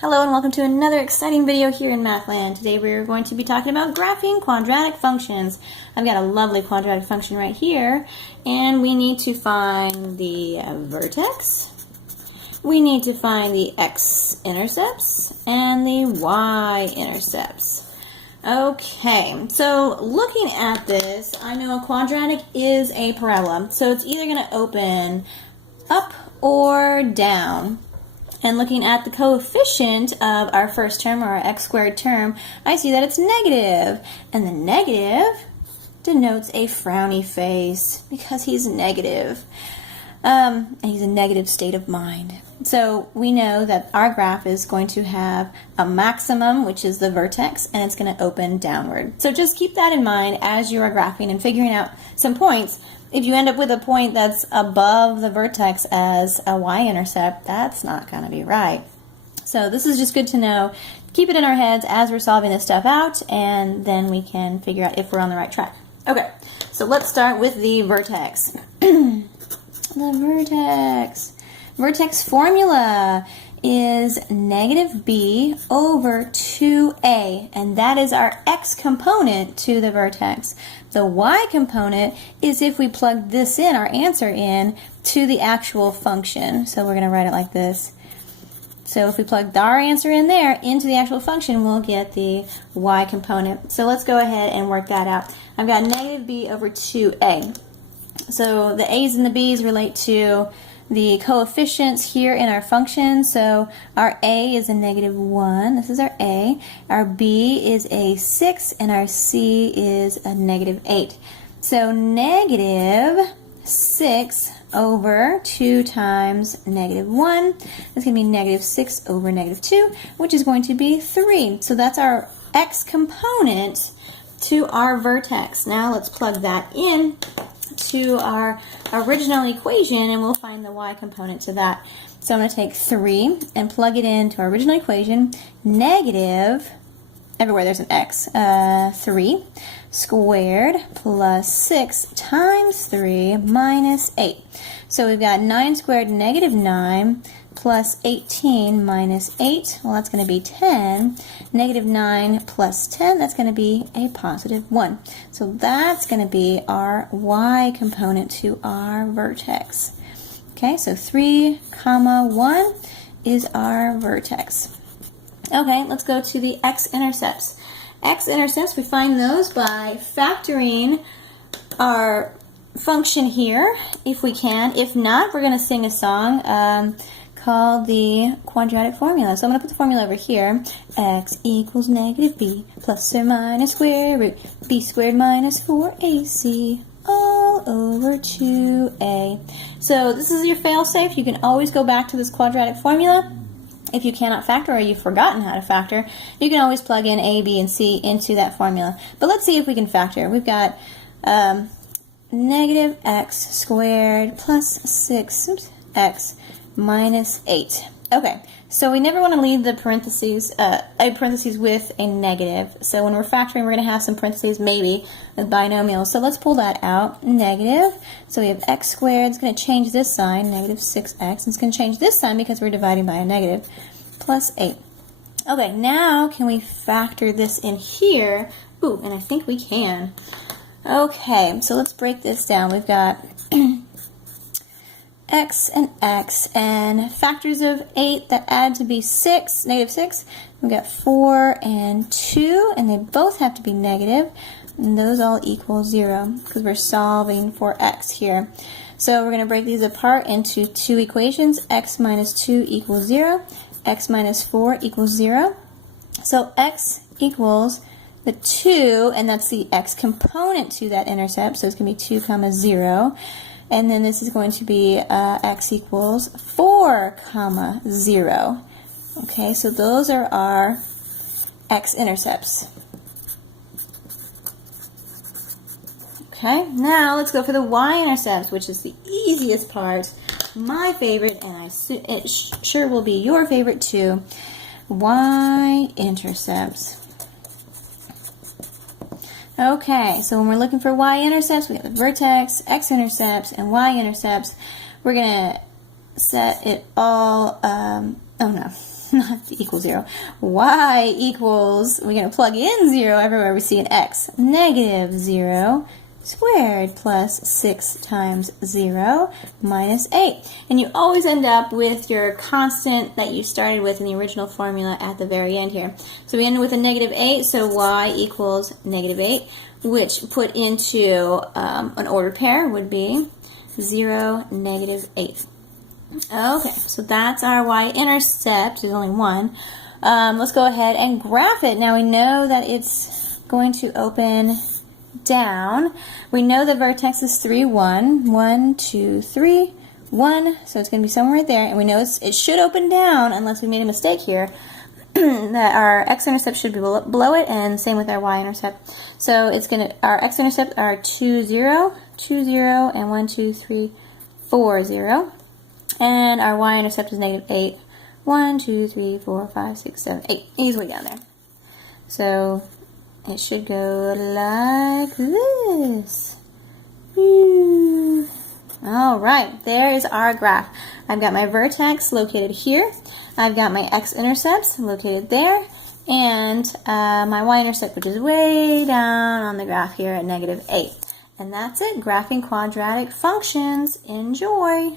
Hello and welcome to another exciting video here in Mathland. Today we're going to be talking about graphing quadratic functions. I've got a lovely quadratic function right here, and we need to find the vertex, we need to find the x-intercepts, and the y-intercepts. Okay, so looking at this, I know a quadratic is a parabola, so it's either going to open up or down. And looking at the coefficient of our first term, or our x squared term, I see that it's negative. And the negative denotes a frowny face because he's negative. And he's a negative state of mind. So we know that our graph is going to have a maximum, which is the vertex, and it's going to open downward. So just keep that in mind as you are graphing and figuring out some points. If you end up with a point that's above the vertex as a y-intercept, that's not going to be right. So this is just good to know. Keep it in our heads as we're solving this stuff out, and then we can figure out if we're on the right track. Okay, so let's start with the vertex. The vertex formula is negative b over 2a, and that is our x component to the vertex. The y component is if we plug this in, our answer in, to the actual function. So we're going to write it like this. So if we plug our answer in there into the actual function, we'll get the y component. So let's go ahead and work that out. I've got negative b over 2a. So the a's and the b's relate to the coefficients here in our function. So our a is a negative 1. This is our a. Our b is a 6, and our c is a negative 8. So negative 6 over 2 times negative 1 is going to be negative 6 over negative 2, which is going to be 3. So that's our x component to our vertex. Now let's plug that in to our original equation, and we'll find the y component to that. So I'm going to take 3 and plug it into our original equation. Negative, everywhere there's an x, 3 squared plus 6 times 3 minus 8. So we've got 9 squared negative 9 plus 18 minus 8, well, that's going to be 10. Negative 9 plus 10, that's going to be a positive 1. So that's going to be our y component to our vertex. Okay, so 3, 1 is our vertex. Okay, let's go to the x-intercepts. X-intercepts, we find those by factoring our function here, if we can. If not, we're going to sing a song called the quadratic formula. So I'm going to put the formula over here. X equals negative b plus or minus square root b squared minus 4ac all over 2a. So this is your fail-safe. You can always go back to this quadratic formula. If you cannot factor or you've forgotten how to factor, you can always plug in a, b, and c into that formula. But let's see if we can factor. We've got negative x squared plus 6x minus 8. Okay, so we never want to leave the parentheses, a parentheses with a negative. So when we're factoring, we're going to have some parentheses, maybe, with binomials. So let's pull that out. Negative. So we have x squared. It's going to change this sign, negative 6x. It's going to change this sign because we're dividing by a negative, plus 8. Okay, now can we factor this in here? Ooh, and I think we can. Okay, so let's break this down. We've got x, and factors of 8 that add to be 6, negative 6. We've got 4 and 2, and they both have to be negative, and those all equal 0 because we're solving for x here. So we're going to break these apart into two equations. X minus 2 equals 0, x minus 4 equals 0. So x equals the 2, and that's the x component to that intercept, so it's going to be 2, 0. And then this is going to be x equals 4, 0. Okay, so those are our x-intercepts. Okay, now let's go for the y-intercepts, which is the easiest part, my favorite, and it sure will be your favorite too. Y-intercepts. Okay, so when we're looking for y-intercepts, we have the vertex, x-intercepts, and y-intercepts. We're going to set it all, oh no, not equals 0. Y equals, we're going to plug in 0 everywhere we see an x. Negative 0 squared plus 6 times 0 minus 8. And you always end up with your constant that you started with in the original formula at the very end here. So we ended with a negative 8, so y equals negative 8, which put into an ordered pair would be 0, negative 8. Okay, so that's our y-intercept. There's only one. Let's go ahead and graph it. Now we know that it's going to open down. We know the vertex is 3, 1. 1, 2, 3, 1. So it's going to be somewhere right there. And we know it should open down unless we made a mistake here. That our x-intercept should be below it, and same with our y-intercept. So it's going to, our x-intercept are 2, 0, 2, 0, and 1, 2, 3, 4, 0. And our y-intercept is negative 8. 1, 2, 3, 4, 5, 6, 7, 8. Easily down there. So it should go like this. All right, there is our graph. I've got my vertex located here. I've got my x-intercepts located there. And my y-intercept, which is way down on the graph here at negative 8. And that's it, graphing quadratic functions. Enjoy!